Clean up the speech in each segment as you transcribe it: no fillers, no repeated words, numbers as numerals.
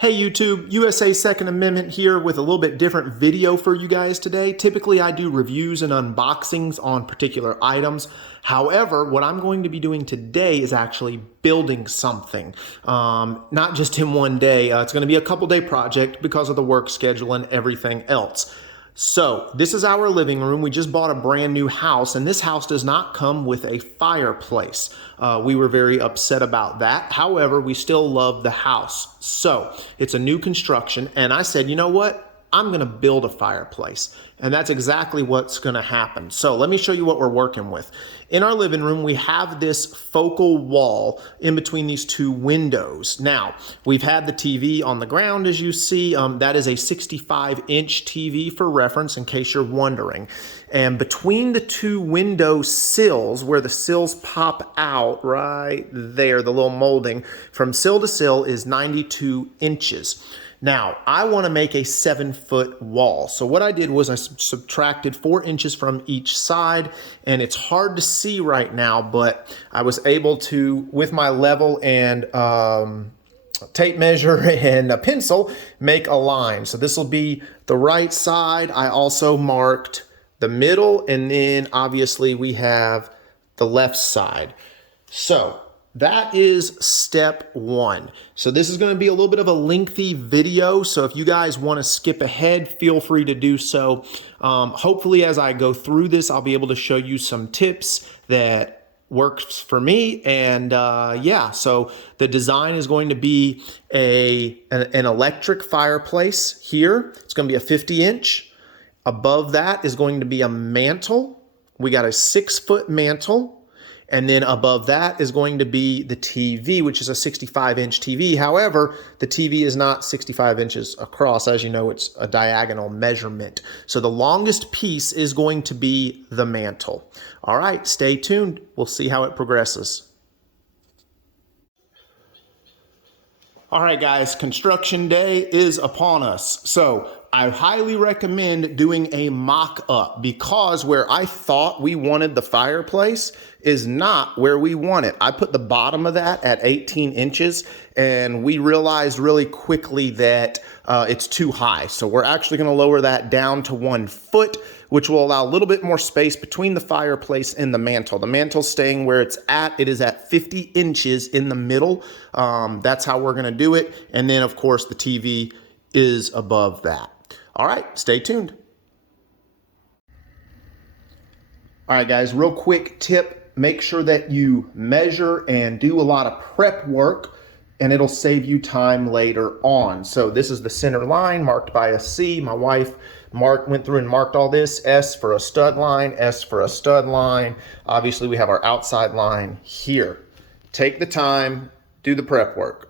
Hey YouTube, USA Second Amendment here with a little bit different video for you guys today. Typically I do reviews and unboxings on particular items. However, what I'm going to be doing today is actually building something. Not just in one day. It's going to be a couple-day project because of the work schedule and everything else. So this is our living room. We just bought a brand new house, and this house does not come with a fireplace. We were very upset about that. However, we still love the house. So it's a new construction, and I said, you know what? I'm going to build a fireplace. And that's exactly what's going to happen. So let me show you what we're working with. In our living room, we have this focal wall in between these two windows. Now, we've had the TV on the ground, as you see. That is a 65-inch TV for reference, in case you're wondering. And between the two window sills, where the sills pop out right there, the little molding, from sill to sill is 92 inches. Now, I want to make a 7-foot wall. So what I did was I subtracted 4 inches from each side, and it's hard to see right now, but I was able to, with my level and tape measure and a pencil, make a line. So this will be the right side. I also marked the middle, and then obviously we have the left side. So that is step one. So this is going to be a little bit of a lengthy video. So if you guys want to skip ahead, feel free to do so. Hopefully as I go through this, I'll be able to show you some tips that works for me. And yeah, so the design is going to be an electric fireplace here. It's going to be a 50-inch. Above that is going to be a mantle. We got a 6-foot mantle. And then above that is going to be the TV, which is a 65-inch TV. However, the TV is not 65 inches across. As you know, it's a diagonal measurement. So the longest piece is going to be the mantle. All right, stay tuned. We'll see how it progresses. All right, guys, construction day is upon us. So I highly recommend doing a mock-up, because where I thought we wanted the fireplace is not where we want it. I put the bottom of that at 18 inches, and we realized really quickly that it's too high. So we're actually going to lower that down to 1 foot, which will allow a little bit more space between the fireplace and the mantle. The mantle's staying where it's at. It is at 50 inches in the middle. That's how we're going to do it. And then, of course, the TV is above that. All right, stay tuned. All right, guys, real quick tip. Make sure that you measure and do a lot of prep work, and it'll save you time later on. So this is the center line marked by a C. My wife went through and marked all this. S for a stud line, S for a stud line. Obviously, we have our outside line here. Take the time, do the prep work.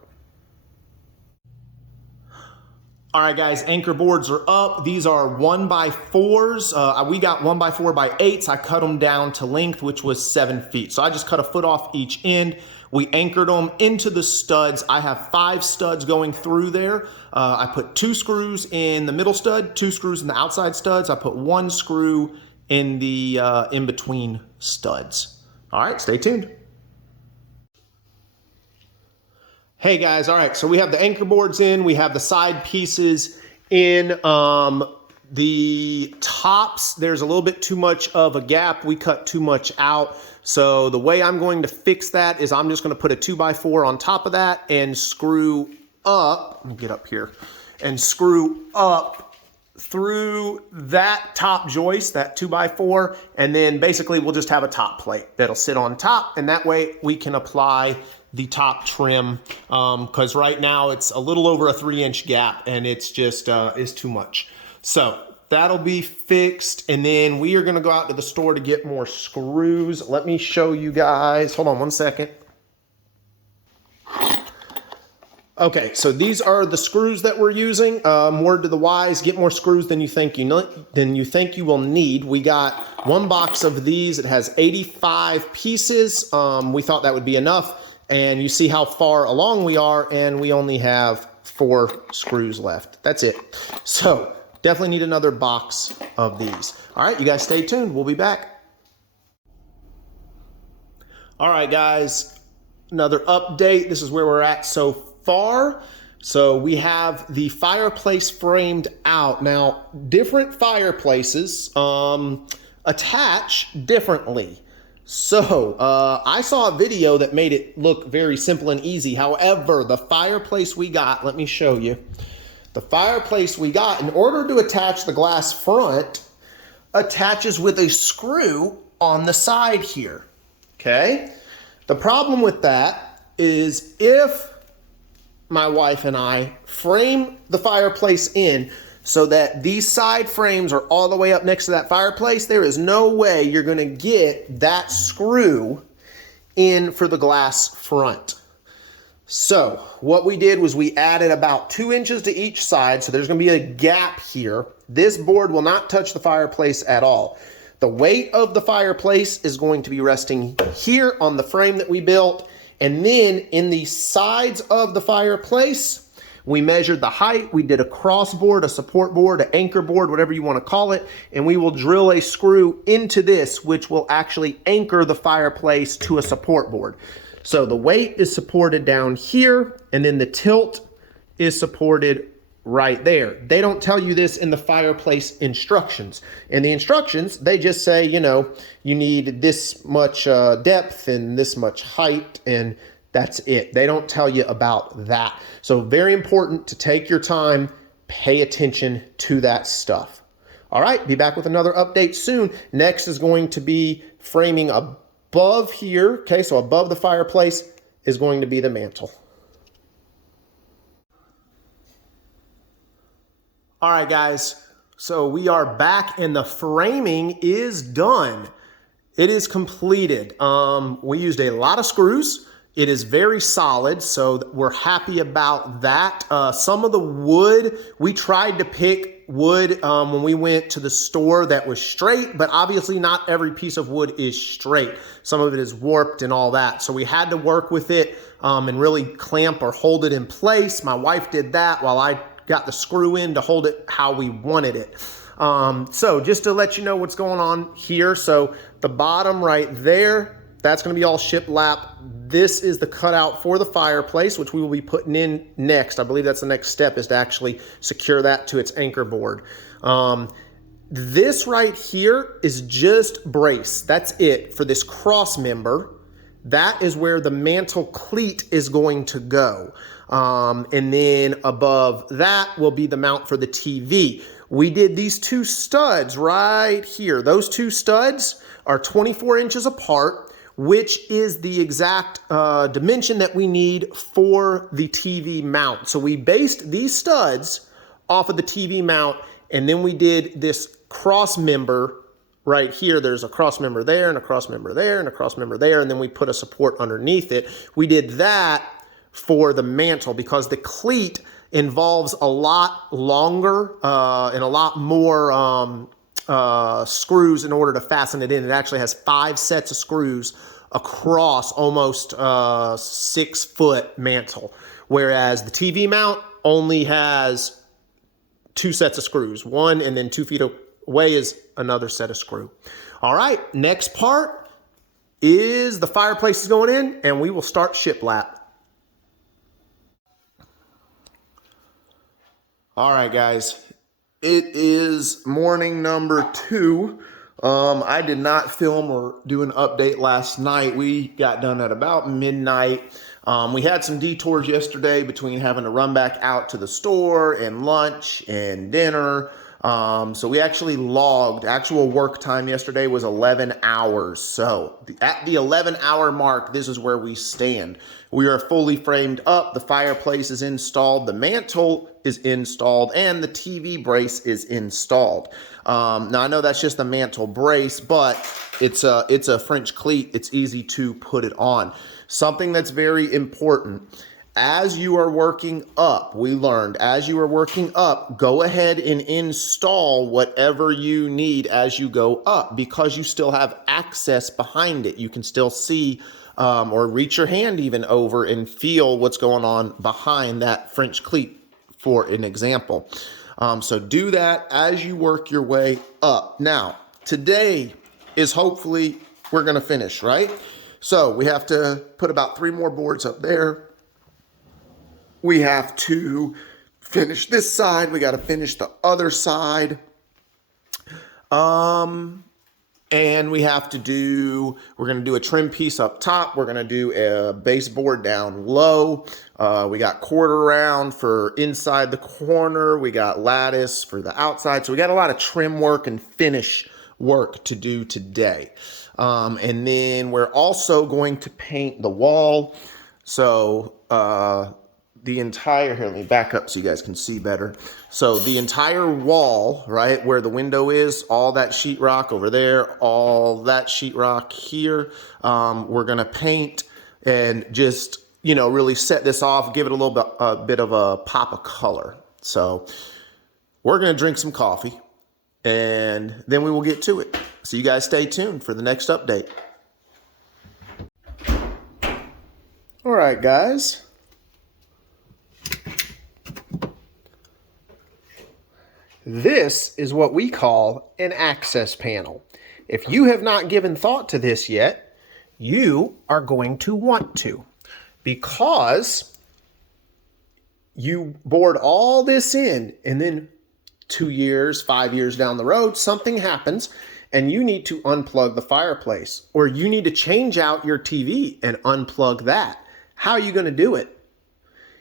All right, guys, anchor boards are up. These are 1x4s. We got 1x4x8s. I cut them down to length, which was 7 feet. So I just cut a foot off each end. We anchored them into the studs. I have 5 studs going through there. I put 2 screws in the middle stud, 2 screws in the outside studs. I put 1 screw in the in-between studs. All right, stay tuned. Hey guys, all right, so we have the anchor boards in, we have the side pieces in. The tops, there's a little bit too much of a gap. We cut too much out. So the way I'm going to fix that is I'm just gonna put a 2x4 on top of that and screw up, let me get up here, and screw up through that top joist, that 2x4, and then basically we'll just have a top plate that'll sit on top, and that way we can apply the top trim, because right now it's a little over a 3-inch gap, and it's just is too much. So that'll be fixed, and then we are gonna go out to the store to get more screws. Let me show you guys, hold on one second. Okay, so these are the screws that we're using. Word to the wise, get more screws than you think you will need. We got 1 box of these. It has 85 pieces. We thought that would be enough. And you see how far along we are, and we only have 4 screws left. That's it. So definitely need another box of these. All right, you guys stay tuned. We'll be back. All right, guys, another update. This is where we're at so far. So we have the fireplace framed out. Now, different fireplaces attach differently. So I saw a video that made it look very simple and easy. However, the fireplace we got, let me show you. The fireplace we got, in order to attach the glass front, attaches with a screw on the side here, okay? The problem with that is if my wife and I frame the fireplace in so that these side frames are all the way up next to that fireplace, there is no way you're gonna get that screw in for the glass front. So what we did was we added about 2 inches to each side, so there's gonna be a gap here. This board will not touch the fireplace at all. The weight of the fireplace is going to be resting here on the frame that we built, and then in the sides of the fireplace, we measured the height, we did a cross board, a support board, an anchor board, whatever you want to call it, and we will drill a screw into this, which will actually anchor the fireplace to a support board. So the weight is supported down here, and then the tilt is supported right there. They don't tell you this in the fireplace instructions. In the instructions, they just say, you know, you need this much depth and this much height, and that's it. They don't tell you about that. So very important to take your time, pay attention to that stuff. All right, be back with another update soon. Next is going to be framing above here. Okay, so above the fireplace is going to be the mantle. All right, guys, so we are back and the framing is done. It is completed. We used a lot of screws. It is very solid, so we're happy about that. Some of the wood, we tried to pick wood when we went to the store that was straight, but obviously not every piece of wood is straight. Some of it is warped and all that. So we had to work with it and really clamp or hold it in place. My wife did that while I got the screw in to hold it how we wanted it. So just to let you know what's going on here. So the bottom right there, that's going to be all shiplap. This is the cutout for the fireplace, which we will be putting in next. I believe that's the next step, is to actually secure that to its anchor board. This right here is just brace. That's it for this cross member. That is where the mantle cleat is going to go. And then above that will be the mount for the TV. We did these 2 studs right here. Those 2 studs are 24 inches apart, which is the exact dimension that we need for the TV mount. So we based these studs off of the TV mount, and then we did this cross member right here. There's a cross member there, and a cross member there, and a cross member there, and then we put a support underneath it. We did that for the mantle because the cleat involves a lot longer and a lot more screws in order to fasten it in. It actually has 5 sets of screws across almost 6-foot mantle, whereas the TV mount only has 2 sets of screws. One, and then 2 feet away is another set of screw. All right, next part is the fireplace is going in, and we will start shiplap. All right, guys, it is morning number 2. I did not film or do an update last night. We got done at about midnight. We had some detours yesterday between having to run back out to the store and lunch and dinner. So we actually logged, actual work time yesterday was 11 hours. So at the 11-hour mark, this is where we stand. We are fully framed up. The fireplace is installed. The mantle is installed, and the TV brace is installed. Now I know that's just the mantle brace, but it's a French cleat. It's easy to put it on. Something that's very important. As you are working up, we learned, as you are working up, go ahead and install whatever you need as you go up, because you still have access behind it. You can still see or reach your hand even over and feel what's going on behind that French cleat, for an example. So do that as you work your way up. Now, today is hopefully we're going to finish, right? So we have to put about 3 more boards up there. We have to finish this side. We got to finish the other side. And we have to do, we're going to do a trim piece up top. We're going to do a baseboard down low. We got quarter round for inside the corner. We got lattice for the outside. So we got a lot of trim work and finish work to do today. And then we're also going to paint the wall. So, the entire, here, let me back up so you guys can see better. So the entire wall, right, where the window is, all that sheetrock over there, all that sheetrock here, we're gonna paint and just, you know, really set this off, give it a bit of a pop of color. So we're gonna drink some coffee and then we will get to it. So you guys stay tuned for the next update. All right, guys. This is what we call an access panel. If you have not given thought to this yet, you are going to want to, because you board all this in and then 2 years, 5 years down the road, something happens and you need to unplug the fireplace, or you need to change out your TV and unplug that. How are you going to do it?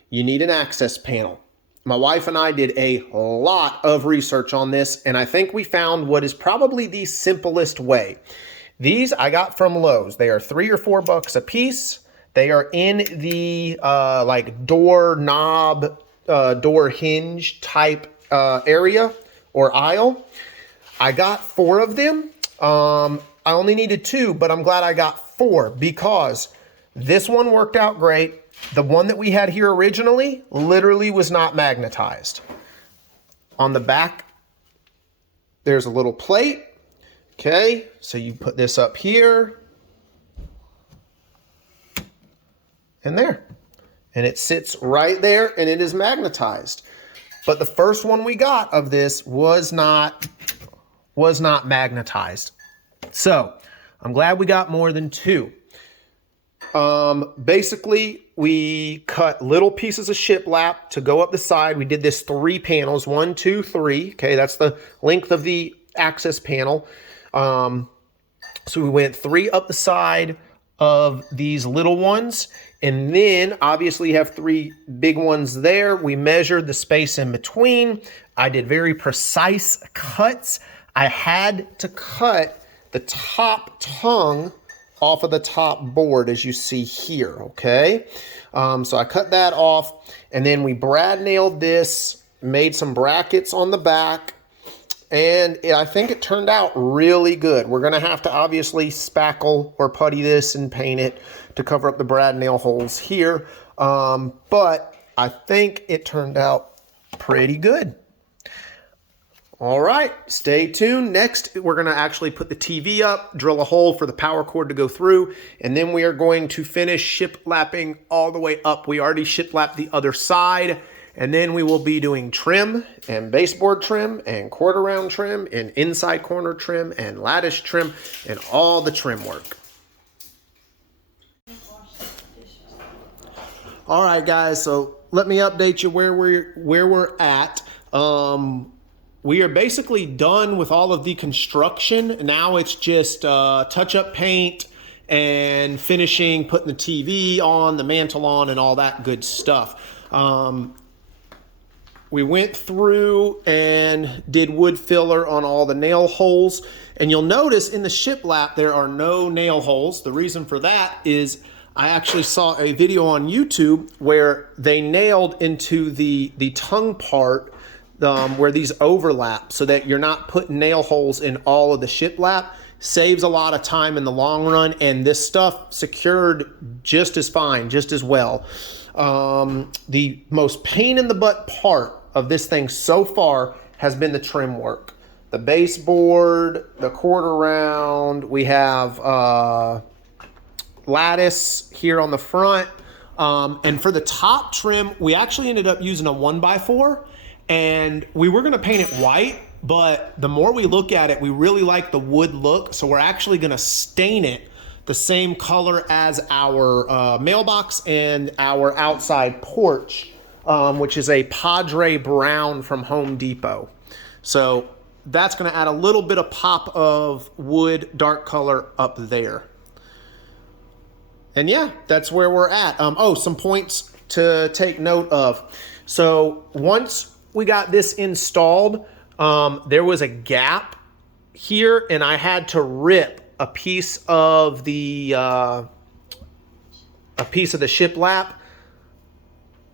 You need an access panel. My wife and I did a lot of research on this, and I think we found what is probably the simplest way. These I got from Lowe's. They are $3 or $4 a piece. They are in the like door knob, door hinge type area or aisle. I got 4 of them. I only needed 2, but I'm glad I got 4 because this one worked out great. The one that we had here originally literally was not magnetized. On the back, there's a little plate. Okay, so you put this up here and there. And it sits right there and it is magnetized. But the first one we got of this was not magnetized. So I'm glad we got more than 2. Basically, we cut little pieces of shiplap to go up the side. We did this 3 panels, 1, 2, 3. Okay, that's the length of the access panel. So we went 3 up the side of these little ones. And then obviously you have 3 big ones there. We measured the space in between. I did very precise cuts. I had to cut the top tongue off of the top board, as you see here, okay? So I cut that off, and then we brad nailed this, made some brackets on the back, and I think it turned out really good. We're gonna have to obviously spackle or putty this and paint it to cover up the brad nail holes here, but I think it turned out pretty good. All right, stay tuned. Next, we're gonna actually put the TV up, drill a hole for the power cord to go through, and then we are going to finish shiplapping all the way up. We already shiplapped the other side, and then we will be doing trim and baseboard trim and quarter round trim and inside corner trim and lattice trim and all the trim work. All right, guys, so let me update you where we're at. We are basically done with all of the construction. Now it's just touch-up paint and finishing, putting the TV on, the mantle on, and all that good stuff. We went through and did wood filler on all the nail holes. And you'll notice in the shiplap there are no nail holes. The reason for that is I actually saw a video on YouTube where they nailed into the tongue part where these overlap so that you're not putting nail holes in all of the shiplap. Saves a lot of time in the long run, and this stuff secured just as fine, just as well. The most pain in the butt part of this thing so far has been the trim work. The baseboard, the quarter round, we have lattice here on the front. And for the top trim, we actually ended up using a 1x4. And we were gonna paint it white, but the more we look at it, we really like the wood look. So we're actually gonna stain it the same color as our mailbox and our outside porch. which is a Padre Brown from Home Depot. So that's going to add a little bit of pop of wood dark color up there. And yeah, that's where we're at. Oh, some points to take note of. So once we got this installed, there was a gap here, and I had to rip a piece of the shiplap.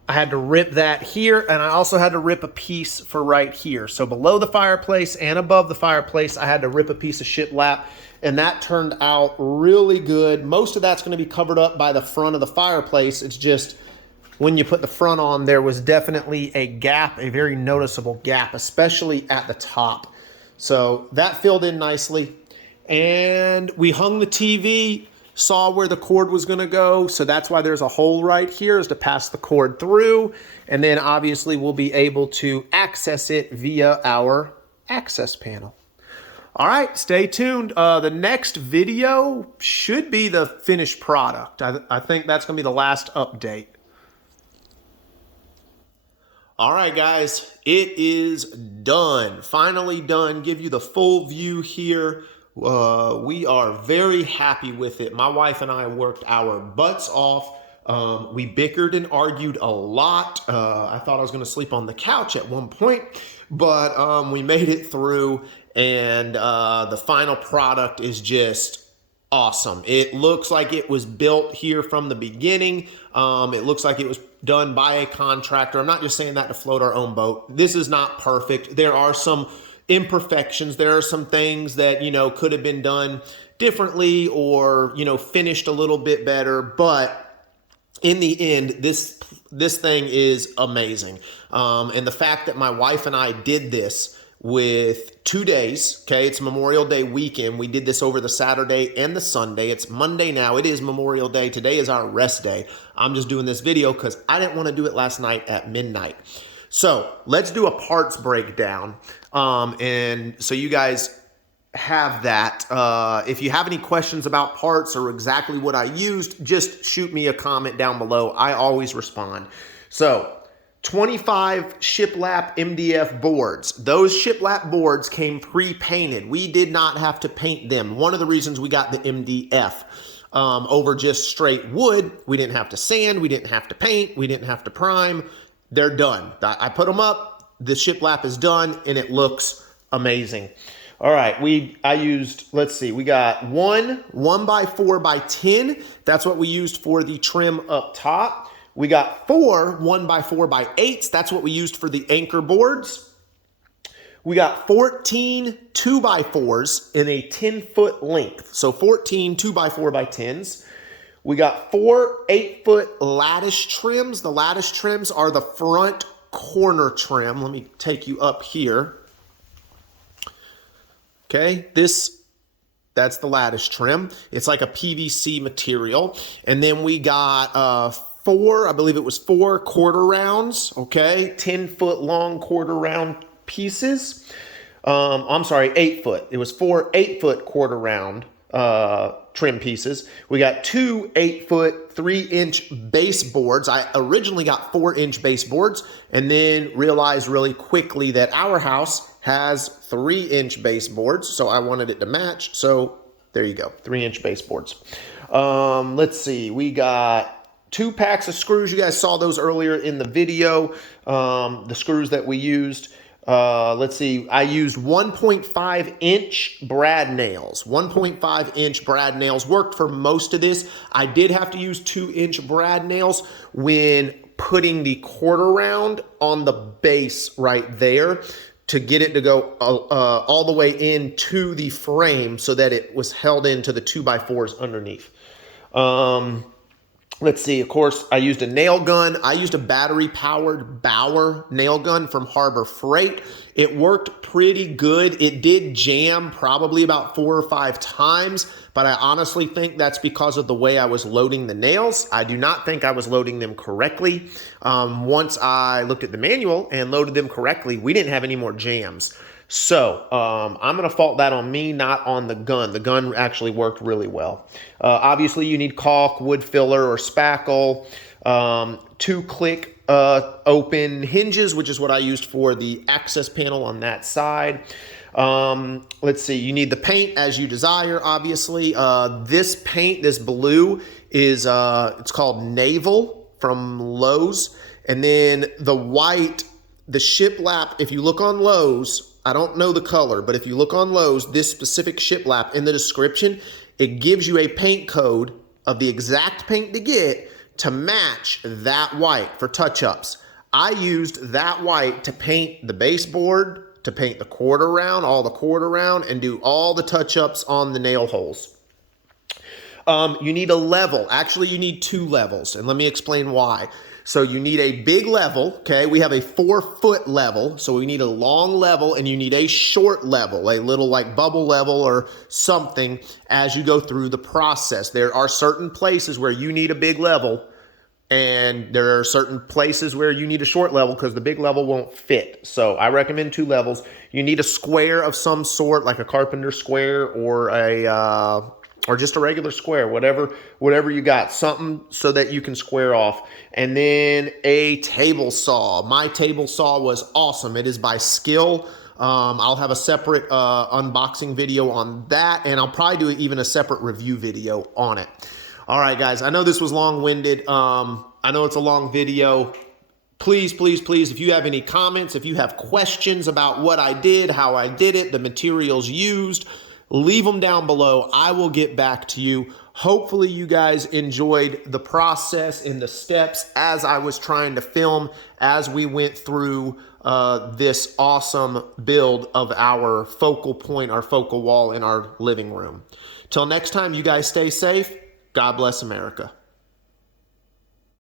I had to rip that here, and I also had to rip a piece for right here. So below the fireplace and above the fireplace, I had to rip a piece of shiplap, and that turned out really good. Most of that's going to be covered up by the front of the fireplace. It's just when you put the front on, there was definitely a gap, a very noticeable gap, especially at the top. So that filled in nicely. And we hung the TV, saw where the cord was going to go. So that's why there's a hole right here, is to pass the cord through. And then obviously we'll be able to access it via our access panel. All right, stay tuned. The next video should be the finished product. I think that's going to be the last update. All right, guys, it is done. Finally done. Give you the full view here. We are very happy with it. My wife and I worked our butts off. We bickered and argued a lot. I thought I was going to sleep on the couch at one point, but we made it through, and the final product is just awesome. It looks like it was built here from the beginning. It looks like it was done by a contractor. I'm not just saying that to float our own boat. This is not perfect. There are some imperfections. There are some things that, could have been done differently or, finished a little bit better. But in the end, this thing is amazing. And the fact that my wife and I did this with 2 days, okay, it's Memorial Day weekend. We did this over the Saturday and the Sunday. It's Monday now. It is Memorial Day. Today is our rest day. I'm just doing this video because I didn't want to do it last night at midnight. So let's do a parts breakdown. And so you guys have that. If you have any questions about parts or exactly what I used, just shoot me a comment down below. I always respond. So 25 shiplap MDF boards. Those shiplap boards came pre-painted. We did not have to paint them. One of the reasons we got the MDF over just straight wood, we didn't have to sand, we didn't have to paint, we didn't have to prime. They're done. I put them up, the shiplap is done, and it looks amazing. All right, I used, let's see, we got one 1x4x10. That's what we used for the trim up top. We got 4 1x4x8s. That's what we used for the anchor boards. We got 14 2x4s in a 10-foot length. So 14 2x4x10s. We got 4 8-foot lattice trims. The lattice trims are the front corner trim. Let me take you up here. Okay, that's the lattice trim. It's like a PVC material. And then we got 4, I believe it was 4 quarter rounds, okay? 10-foot long quarter round pieces. I'm sorry, 8-foot. It was 4 8-foot quarter round trim pieces. We got 2 8-foot 3-inch baseboards. I originally got 4-inch baseboards and then realized really quickly that our house has 3-inch baseboards, so I wanted it to match. So there you go, 3-inch baseboards. Let's see, we got 2 packs of screws. You guys saw those earlier in the video, the screws that we used. Let's see, I used 1.5-inch brad nails. 1.5-inch brad nails worked for most of this. I did have to use 2-inch brad nails when putting the quarter round on the base right there to get it to go all the way into the frame so that it was held into the 2x4s underneath. Let's see, of course, I used a nail gun. I used a battery-powered Bauer nail gun from Harbor Freight. It worked pretty good. It did jam probably about 4 or 5 times, but I honestly think that's because of the way I was loading the nails. I do not think I was loading them correctly. Once I looked at the manual and loaded them correctly, we didn't have any more jams. So I'm going to fault that on me, not on the gun. The gun actually worked really well. Obviously, you need caulk, wood filler, or spackle, 2-click open hinges, which is what I used for the access panel on that side. Let's see, you need the paint as you desire, obviously. This paint, this blue, is it's called Naval from Lowe's. And then the white, the Shiplap, if you look on Lowe's, I don't know the color, but if you look on Lowe's, this specific Shiplap, in the description, it gives you a paint code of the exact paint to get to match that white for touch-ups. I used that white to paint the baseboard, to paint the quarter round, all the quarter round, and do all the touch-ups on the nail holes. You need a level. Actually, you need 2 levels, and let me explain why. So you need a big level, okay? We have a 4-foot level, so we need a long level, and you need a short level, a little like bubble level or something as you go through the process. There are certain places where you need a big level, and there are certain places where you need a short level because the big level won't fit. So I recommend 2 levels. You need a square of some sort, like a carpenter square or or just a regular square, whatever you got, something so that you can square off. And then a table saw. My table saw was awesome. It is by Skill. I'll have a separate unboxing video on that, and I'll probably do even a separate review video on it. All right, guys, I know this was long-winded. I know it's a long video. Please, please, please, if you have any comments, if you have questions about what I did, how I did it, the materials used, leave them down below. I will get back to you. Hopefully you guys enjoyed the process and the steps as I was trying to film as we went through this awesome build of our focal point, our focal wall in our living room. Till next time, you guys stay safe. God bless America.